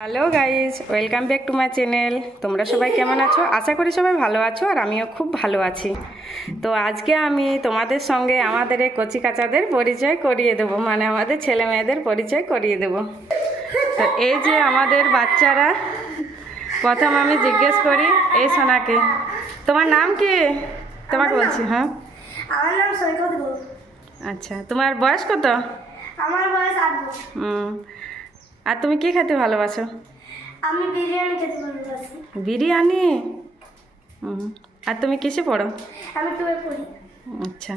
Hello guys, welcome back to my channel. তোমরা সবাই কেমন আছো? আশা করি সবাই ভালো আছো, আর আমিও খুব ভালো আছি। তো আজকে আমি তোমাদের সঙ্গে আমাদের এই কচি কাচাদের পরিচয় করিয়ে দেবো, মানে আমাদের ছেলে মেয়েদের পরিচয় করিয়ে দেবো। তো এই যে আমাদের বাচ্চারা, প্রথম আমি জিজ্ঞেস করি এই সোনাকে, তোমার নাম কি? তোমাকে বলছি। হ্যাঁ, আমার নাম সৈকত ঘোষ। আচ্ছা, তোমার বয়স কত? আমার বয়স 8 বছর। আর তুমি কি খেতে ভালোবাসো? আমি বিরিয়ানি খেতে ভালোবাসি। বিরিয়ানি। আর তুমি কিসে পড়ো? আমি 12 পড়ি। আচ্ছা,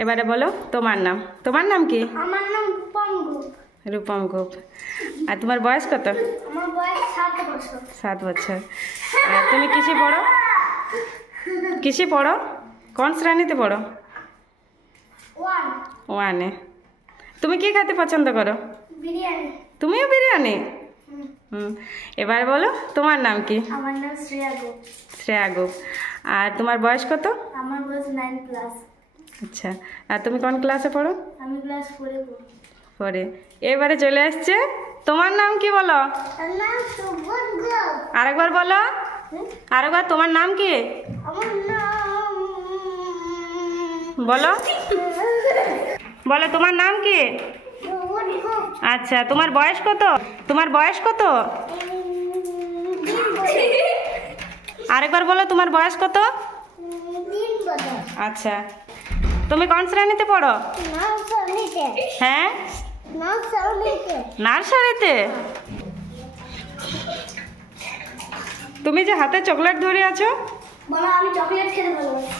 এবারে বলো তোমার নাম। তোমার নাম কি? আমার নাম রূপম গোপ। রূপম গোপ। আর তোমার বয়স কত? আমার বয়স 7 বছর। 7 বছর। আর তুমি কিসে পড়ো? কিসে পড়ো? কোন শ্রেণীতে পড়ো? 1 ওয়ানে। তুমি কি খেতে পছন্দ করো? বিরিয়ানি। তুমিও বিরিয়ানি? এবার বলো তোমার নাম কি? আমার নাম শ্রেয়া গোপ। শ্রেয়া গোপ। আর তোমার বয়স কত? আমার বয়স 9 প্লাস। আচ্ছা, আর তুমি কোন ক্লাসে পড়ো? আমি ক্লাস 4 এ পড়ি। পরে এবারে চলে আসছে তোমার নাম কি বলো? আমার নাম সুবন গোপ। আরেকবার বলো, আরেকবার তোমার নাম কি আমার নাম বলো, বলো তোমার নাম কি? সুবন গোপ। আচ্ছা, তোমার বয়স কত? তোমার বয়স কত? 3 বছর। আরেকবার বলো তোমার বয়স কত? 3 বছর। আচ্ছা, তুমি কোন শ্রেণীতে পড়ো? নাম সনিতে। হ্যাঁ, নাম সনিতে। নার্সারিতে। তুমি যে হাতে চকলেট ধরে আছো? বলো, আমি চকলেট খেতে ভালোবাসি।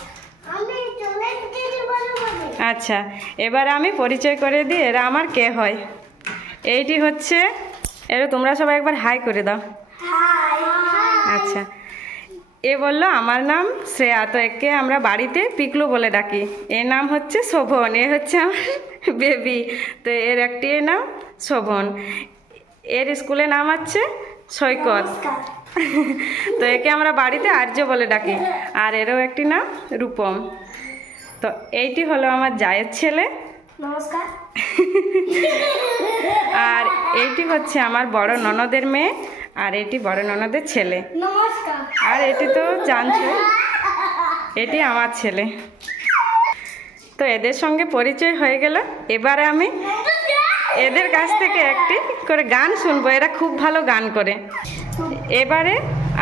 আমি চকলেট খেতে ভালোবাসি। আচ্ছা, এবার আমি পরিচয় করে দিই এরা আমার কে হয়। এইটি হচ্ছে, এরা তোমরা সবাই একবার হাই করে দাও। হাই। আচ্ছা, এ বললো আমার নাম শ্রেয়া, তো একে আমরা বাড়িতে পিকলু বলে ডাকি। এর নাম হচ্ছে শোভন, এ হচ্ছে আমার বেবি, তো এর একটি নাম শোভন। এর স্কুলে নাম হচ্ছে সৈকত, তো একে আমরা বাড়িতে আর্য বলে ডাকি। আর এরও একটি নাম রূপম। তো এইটি হলো আমার জায়ের ছেলে, নমস্কার। আর এইটি হচ্ছে আমার বড় ননদের মেয়ে, আর এটি বড় ননদের ছেলে। নমস্কার। আর এটি তো জানছো, এটি আমার ছেলে। তো এদের সঙ্গে পরিচয় হয়ে গেল। এবারে আমি এদের কাছ থেকে একটি করে গান শুনবো, এরা খুব ভালো গান করে। এবারে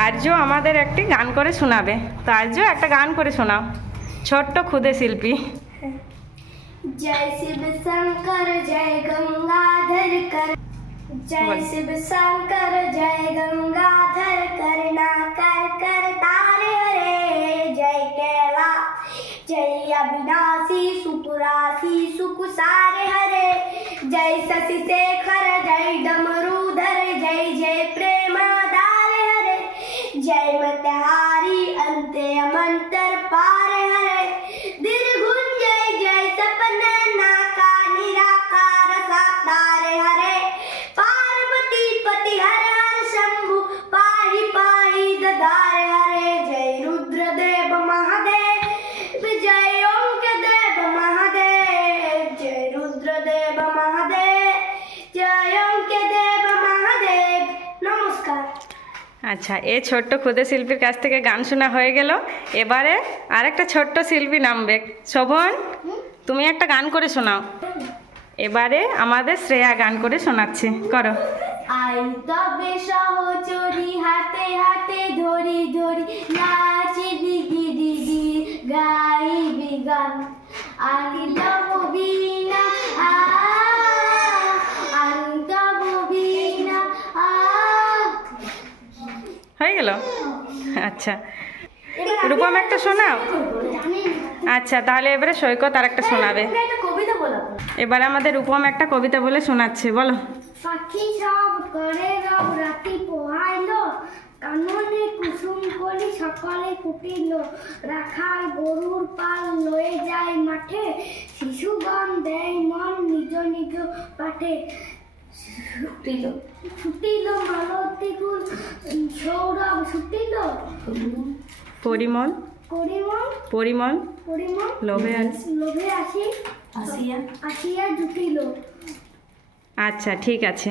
আর্য আমাদের একটি গান করে শোনাবে। তো আর্য একটা গান করে শোনাও, ছোট্ট ক্ষুদে শিল্পী। जय शिव शंकर जय गंगाधर कर, जय शिव शंकर जय गंगाधर करना कर कर तारे हरे, जय कैला जय अविनाशी सुपुरासी सुख सारे हरे, जय शशि शेखर जय डमरूधर जय जय प्रेमाधारे हरे, जय मतहारी अंत्य मंत्र पारे हरे, निर्गुंजय जय सपने नाका निराकार सातारे हरे, पार्वती पति हर हर शंभु पाहि पाहि ददारे हरे, जय रुद्रदेव महादेव जय ओंक देव महादेव, जय रुद्रदेव महादेव जय ओंक देव महादेव। नमस्कार। আচ্ছা, এই ছোট্ট ক্ষুদে শিল্পীর কাছ থেকে গান শোনা হয়ে গেল। এবারে আরেকটা ছোট্ট শিল্পী নামবে। শোভন, তুমি একটা গান করে শোনাও। এবারে আমাদের শ্রেয়া গান করে শোনাচ্ছে, করো। আই তবে সহচরি হাতে হাতে ধরি ধরি নাচিবি গিরিগি গাইবি গান, আনিলব বীণা আনিতব বীণা। হয়ে গেল? আচ্ছা, রূপম একটা শোনাও। আচ্ছা, তাহলে এবারে সৈকত আর একটা শোনাবে। একটা কবিতা বলো। এবারে আমাদের রূপম একটা কবিতা বলে শোনাচ্ছে, বলো। পাখি সব করে রব রাতি পোহাইলো, কাননে কুসুম কলি সকালে ফুটিল, রাখাল গরুর পাল লয়ে যায় মাঠে, শিশুগণ দেয় মন নিজ নিজ পাঠে, ছুটিল ছুটিল মালতী ফুল সৌরভ ছুটিল, পরিমল পরিমল পরিমল পরিমল লোভে লোভে আসিয়া জুটিল। আচ্ছা, ঠিক আছে।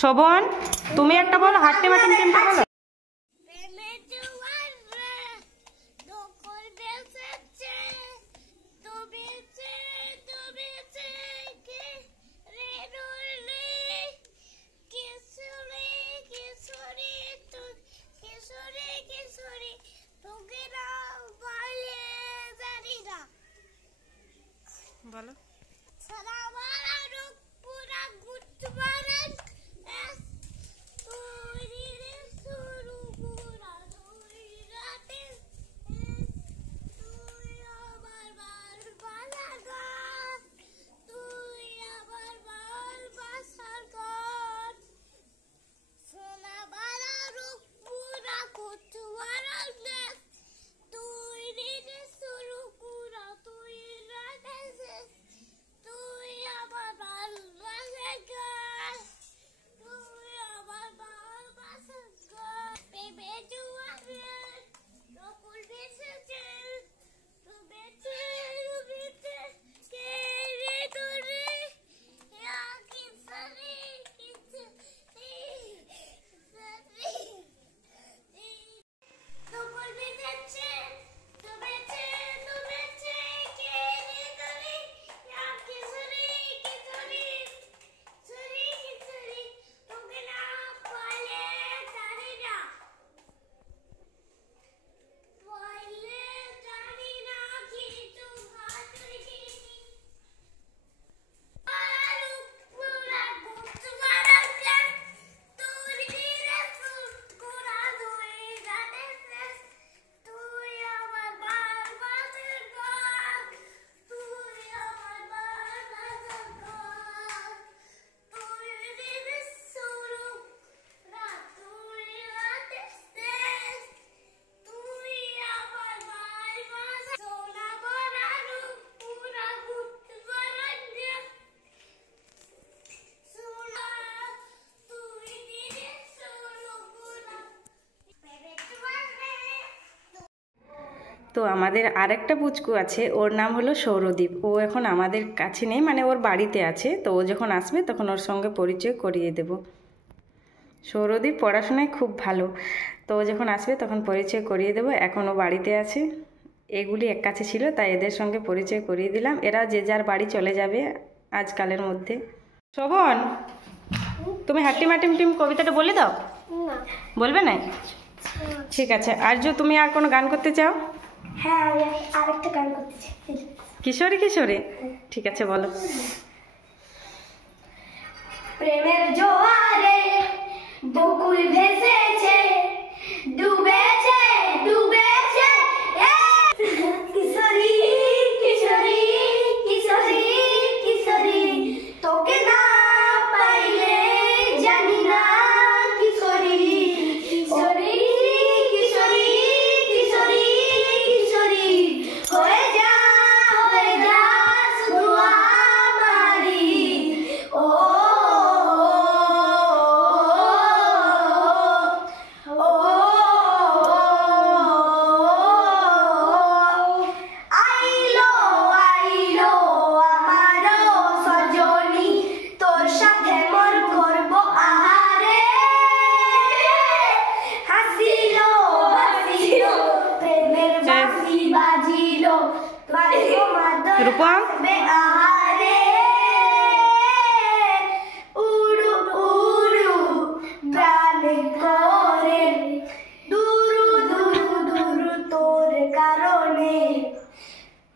শোভন, তুমি একটা বলো, হাট্টে মাটিম টিমটা বলো। প্রেমের জোয়ারে দখল বেসেছে, ডুবেছে ডুবেছে কে রে ডুলে, কিশোরী কিশোরী তুই কিশোরী কিশোরী তোকে না বলে জানি না বলো। সারা মারা রূপ পুরা গুটবারান তুই রে শুরু পুরা তুই রাতে তুই আমার ভালোবাসা গান, তুই আমার ভালোবাসা গান, সোনা মারা রূপ পুরা গুটবারান তুই রে শুরু পুরা তুই রাতে তুই আমার ভালোবাসা গান, তুই আমার ভালোবাসা গান। প্রেমের জোয়ারে দখল বেসেছে, ডুবেছে ডুবেছে কে রে ডুলে, কিশোরী কিশোরী দখল বেসেছে, ডুবেছে ডুবেছে কে রে ডুলে, কিশোরী কিশোরী কিশোরী কিশোরী তোকে না বলে জানি না, বলে জানি না কিছু ভাতুরি কিনি আলু পুরা গুপ্ত মারাতে তুই রে সুকুরা তুই জানে তুই আমার ভালোবাসার গান, তুই আমার ভালোবাসার গান, তুই রে শুরু না তুই রাতে শেষ, তুই আমার ভালোবাসা সোনা ভরা রূপ পুরা গুপ্ত বরণ্য সোনা তুই রে শুরু পুরা প্রেমের জোয়ারে। তো আমাদের আরেকটা পুচকু আছে, ওর নাম হলো সৌরদীপ। ও এখন আমাদের কাছে নেই, মানে ওর বাড়িতে আছে। তো ও যখন আসবে তখন ওর সঙ্গে পরিচয় করিয়ে দেব। সৌরদীপ পড়াশোনায় খুব ভালো, তো ও যখন আসবে তখন পরিচয় করিয়ে দেব। এখন ও বাড়িতে আছে, এগুলি এক কাছে ছিল, তাই এদের সঙ্গে পরিচয় করিয়ে দিলাম। এরা যে যার বাড়ি চলে যাবে আজকালের মধ্যে। শোভন, তুমি হাট্টি মাটিম টিম কবিতাটা বলে দাও। না বলবে না? ঠিক আছে। আর যে তুমি আর কোনো গান করতে চাও? হ্যাঁ আমি আরেকটা গান করতে চাই। কিশোরী কিশোরী, ঠিক আছে বলো। প্রেমের জোয়ারে বকুল ভেসেছে, ডুবেছে ডুবেছে কিশোরী কিশোরী কিশোরী কিশোরী তোকে না পাইলে জানি না কিশোরী কিশোরী কিশোরী কিশোরী কিশোরী হয়ে যা শুধু আমারি ও আইলো আইলো আমারো সজনী, তোর সাথে মোর করব আহারে, হাসিলো হাসিলো প্রেমের বাঁশি বাজিলো, রূপম, আহারে উড়ু উড়ু প্রাণ করে দুরু দুরু দুরু তোর কারণে,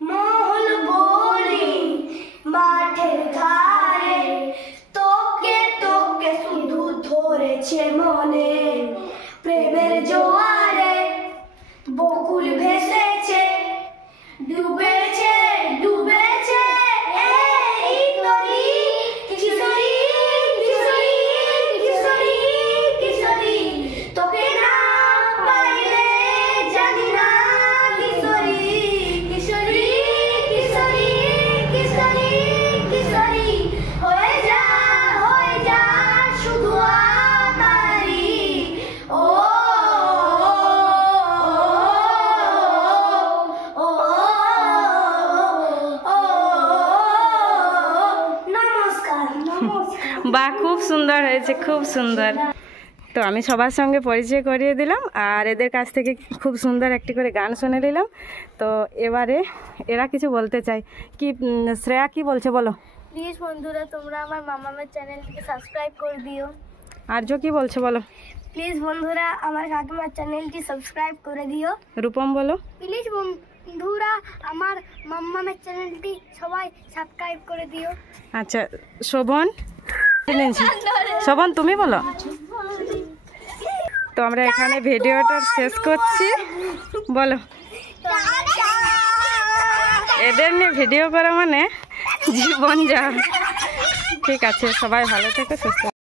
মহল বলি মাঠের ধারে তোকে তোকে শুধু ধরেছে মনে, প্রেমের জোয়ারে বকুল ভেসেছে, ডুবেছে ডুবেছে এই তরি কিশোরী কিশোরী কিশোরী কিশোরী তোকে না সুন্দর হয়েছে, খুব সুন্দর। তো আমি সবার সঙ্গে পরিচয় করিয়ে দিলাম আর এদের কাছ থেকে খুব সুন্দর একটি করে গান শুনে নিলাম। তো এবারে এরা কিছু বলতে চাই। কি শ্রেয়া কি বলছে বলো? প্লিজ বন্ধুরা তোমরা আমার মামামের চ্যানেলটিকে সাবস্ক্রাইব করে দিও। আর্য কি বলছে বলো? প্লিজ বন্ধুরা আমার কাকিমার চ্যানেলটি সাবস্ক্রাইব করে দিও। রূপম বলো? প্লিজ বন্ধুরা আমার মামামের চ্যানেলটি সবাই সাবস্ক্রাইব করে দিও। আচ্ছা শোভন, শোভন তুমি বলো। তো আমরা এখানে ভিডিওটা শেষ করছি, বলো। এদের নিয়ে ভিডিও করা মানে জীবন যাওয়া। ঠিক আছে, সবাই ভালো থেকো, সুস্থ।